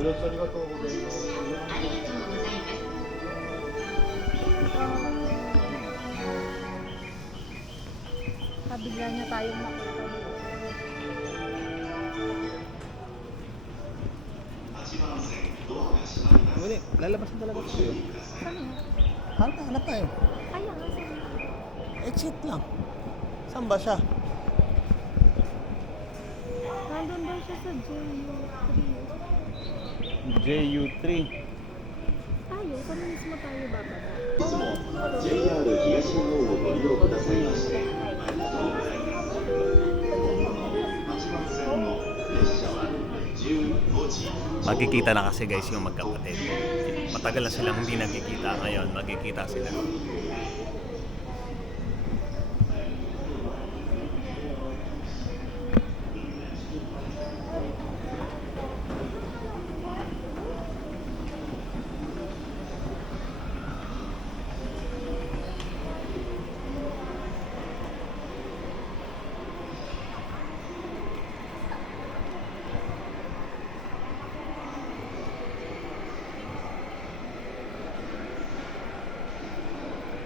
Kabigla niya tayong makita. Wala, lalabas na talaga tayo. Saan yun? Hanap tayo. Kaya nga saan? Exit lang. Saan ba siya? Nandun daw siya sa JU3. JU3. Tayo? Kung mismo tayo bababa? JR 東日本をご利用くださいまして、8番線の列車は15時。 Magkikita na kasi guys yung magkapatid. Matagal na silang hindi nagkikita. Ngayon, magkikita sila.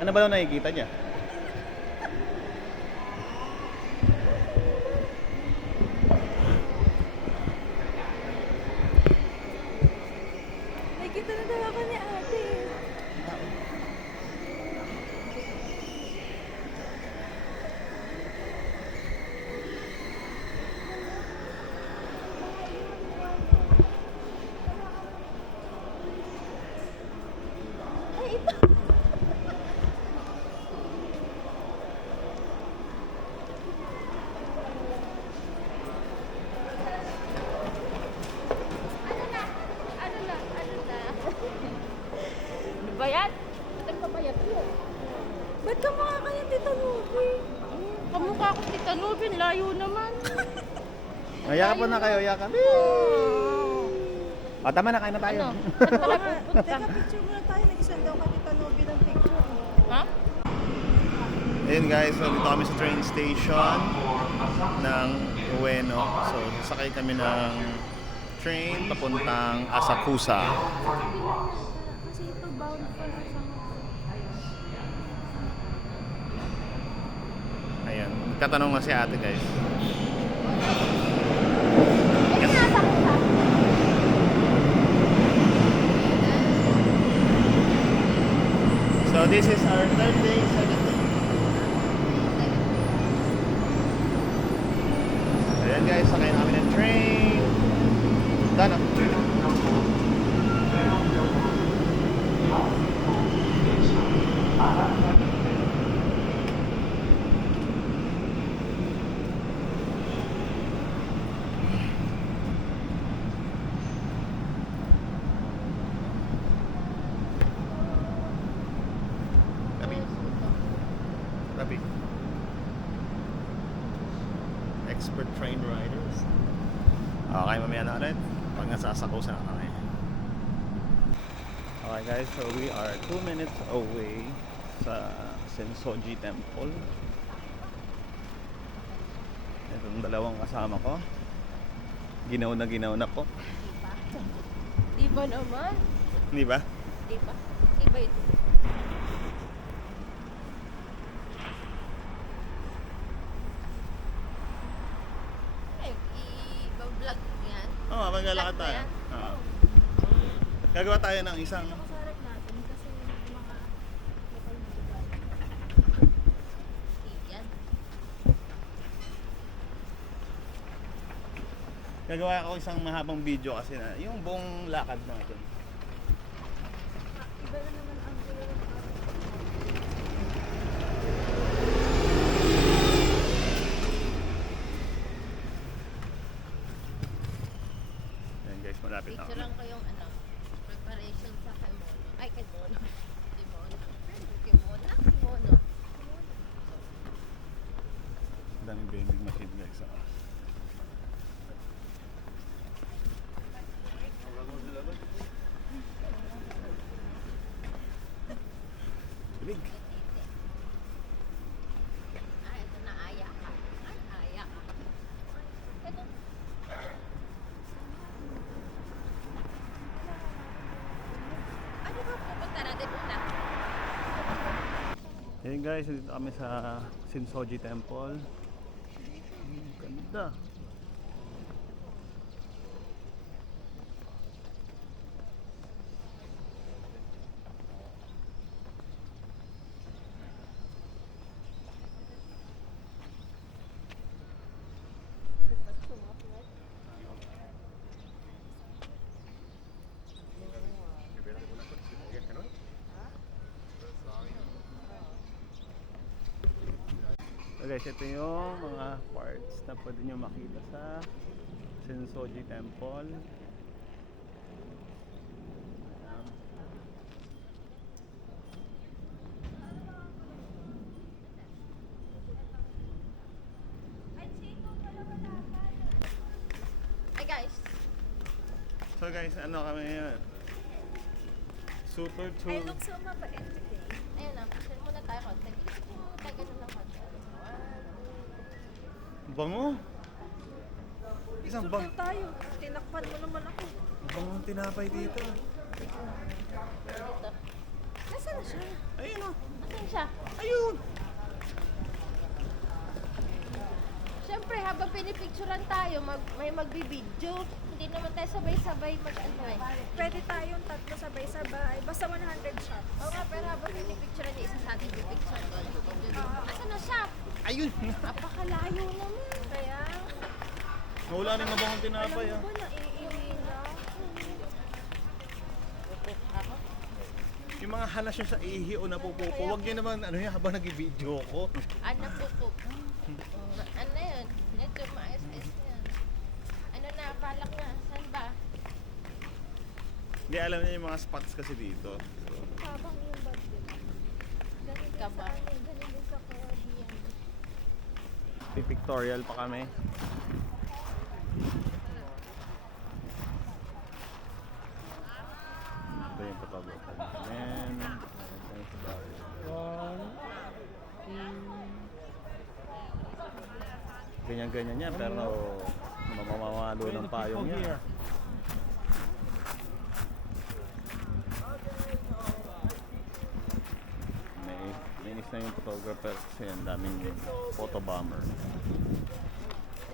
Ano ba daw nakikita niya? Nakikita na daw ako ni ate. Ay, ito. Ano ba yan? Ba't ang papayat mo? Ba't ka makakaya Tita Nubi? Kamukha ko Tita Nubi, layo naman. Yakap na kayo, yakap. O, tama na, kain na tayo. Ano? Saan pala pupunta? Teka, picture muna tayo. Nag-isang daw ka Tita Nubi ng picture. Ha? Ayun guys, so dito kami sa train station ng Ueno. So, sakay kami ng train papuntang Asakusa. Kasi ito bound pa na sa... Ayan, tatanong nga si ate guys. Ay, nasa ko sa... So this is our third day, second day. Ayan guys, sakay namin ng train. Dana. Tabi. Expert train riders. Okay, mamaya na ulit. Pag nasasakusan na kami. Okay guys, so we are 2 minutes away sa Sensoji Temple. Itong dalawang kasama ko. Ginaw na po. Di ba naman? Hindi ba? Di ba? Iba ito. Ay, i-vlog mo yan. Oo, maglalakad Vlog tayo. ba yan? Oo. Gagawa tayo ng isang... Sarap natin kasi mga local na lugar. Yan. Gagawa ako isang mahabang video kasi na yung buong lakad natin. Iba na naman ang Ayan guys, malapit na. picture lang ko yung ano, preparation sa kimono. Ay, kimono. Kimono. Kimono. Daming vending machine guys. Bilig. Ah, ito na aya ka. Ay, aya ka. Ito. Ayun guys, dito kami sa Sensoji Temple. Ganda. So guys, ito yung mga parts na pwede nyo makita sa Sensoji Temple. Ayan. Hi guys. So guys, ano kami ngayon? Super I tool. look so mabait today. Ayun na, picture muna tayo konti. Picture muna tayo ganun lang konti. Bango. Isang Picture tayo. Tinakpan mo naman ako. bangong tinapay dito. Ito. Nasaan na siya? Ayun o. Asan siya? Ayun. Siyempre, habang pinipicturean tayo, may magbibideo. Hindi naman tayo sabay-sabay mag-ano eh. Pwede tayong tatlo sabay-sabay. Basta 100 shots. Oo nga, pero habang pinipicturean niya, isa sa atin pipicture ko. Asan na siya? Ayun. Napakalayo naman. Kaya, Wala na yung mabangong alam tinapay mo ah. ba na iiwila? Yung mga halas yung sa ihi o napupupo, huwag nyo naman ano yan habang nag-video ko. Ano po? Ano yun? Medyo maayos-ayos na yun. Ano na, balak na. Saan ba? Hindi alam niya yung mga spots kasi dito. So, Habang yung bag din. Ganun Ka din ba? sa amin. Ganun din sa Caribbean. pipictorial pa kami. Ito yung patabutan namin. Ganyan-ganyan yan, pero mamamalo ng payong yan. Nainis na yung photographer kasi ang daming photo bomber.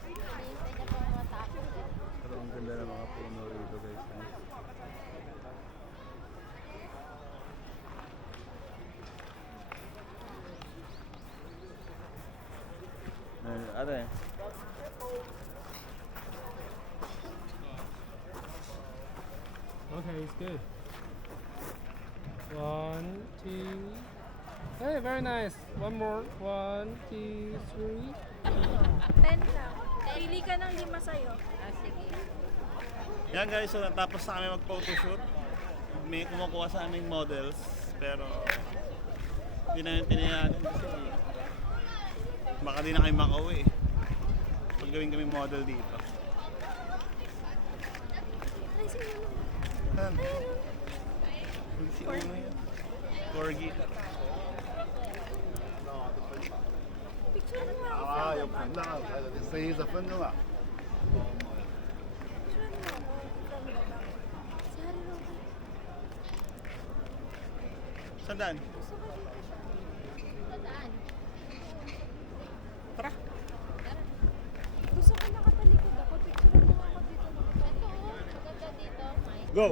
Hinihintay niya pa matapos eh. Pero ang ganda ng mga puno rito guys. Ate. Okay, it's good. 1, 2. Hey, very nice. One more. 1, 2, 3. 10 lang. Pili ka ng 5 sa'yo. Ah, sige. Yan guys, so natapos na kami mag-photoshoot. May kumukuha sa aming models, pero hindi namin pinayagan kasi baka di na kayo makauwi. Pag gawin kami model dito. Ay, sino naman? Han. Si Uno yun. Corgi. Picture mo ako. 啊，有分的，谁是分的嘛？ Picture mo ako. From the back. Si Harry Roque. Sandaan? Gusto ko dito siya. Saan? Tara. Tara. Gusto ko nakatalikod ako. Picture mo ako dito. Ito oh, maganda dito. May. Go!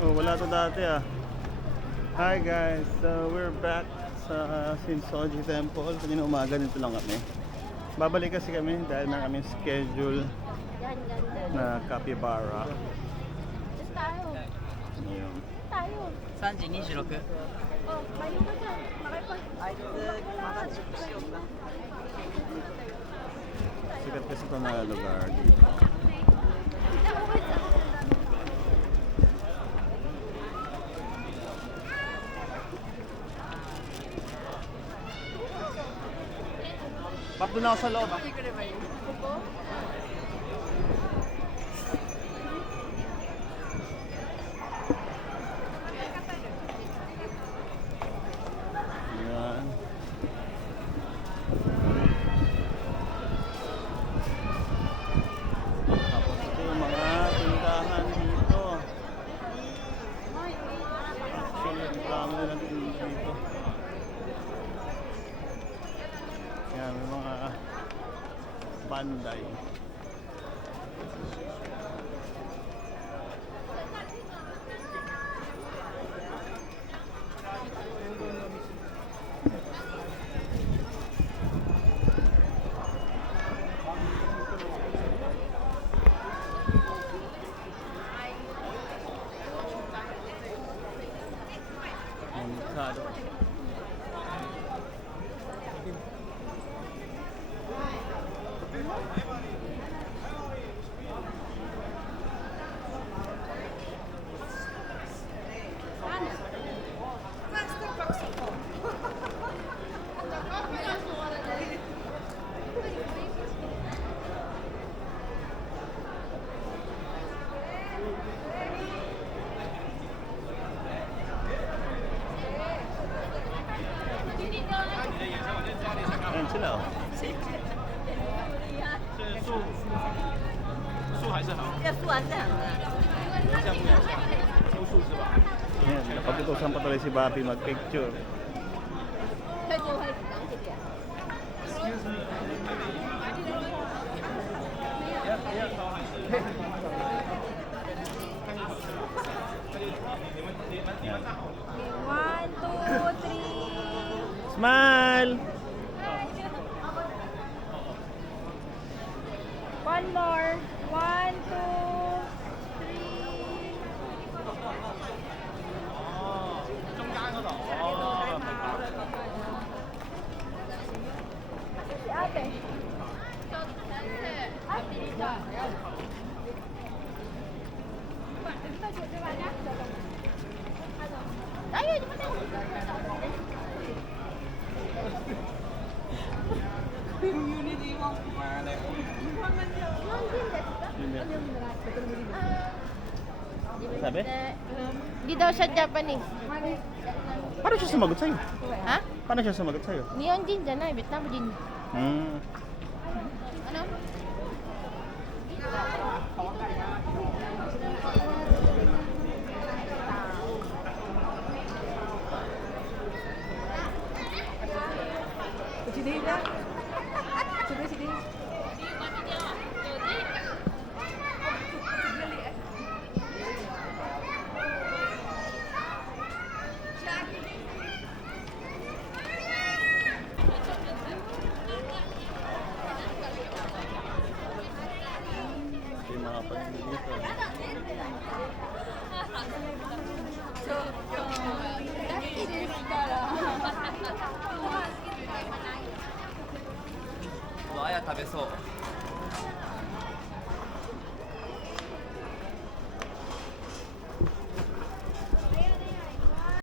Oh, wala to dati ah. Hi guys, so we're back sa Sensoji Temple. Kanina umaga nito lang kami. Babalik kasi kami dahil na kami schedule Yan, ganda. na capybara. Just tayo. Ayun. Tayo. 3時26分 Oh, layo ka dyan. Sikat kasi ito na lugar dito. Back doon ako sa loob ah. Ayan. Tapos ito yung mga tindahan dito. Panday. Montado. Ayan sila oh. 要素还是很 Ayan, napag-utusan pa tuloy si Bobby mag-picture. 退就会长一点。 Ayan. 1, 2, 3. Smile! One more. 1, 2, 3. Si ate. Ayo, cepetan. Sabi? Hindi daw siya Japanese. Paano siya sumagot sa'yo? Ha? Paano siya sumagot sa'yo? Nihon din dyan na, Vietnam din. Hmm. Ano? Ito yung mga panili dito.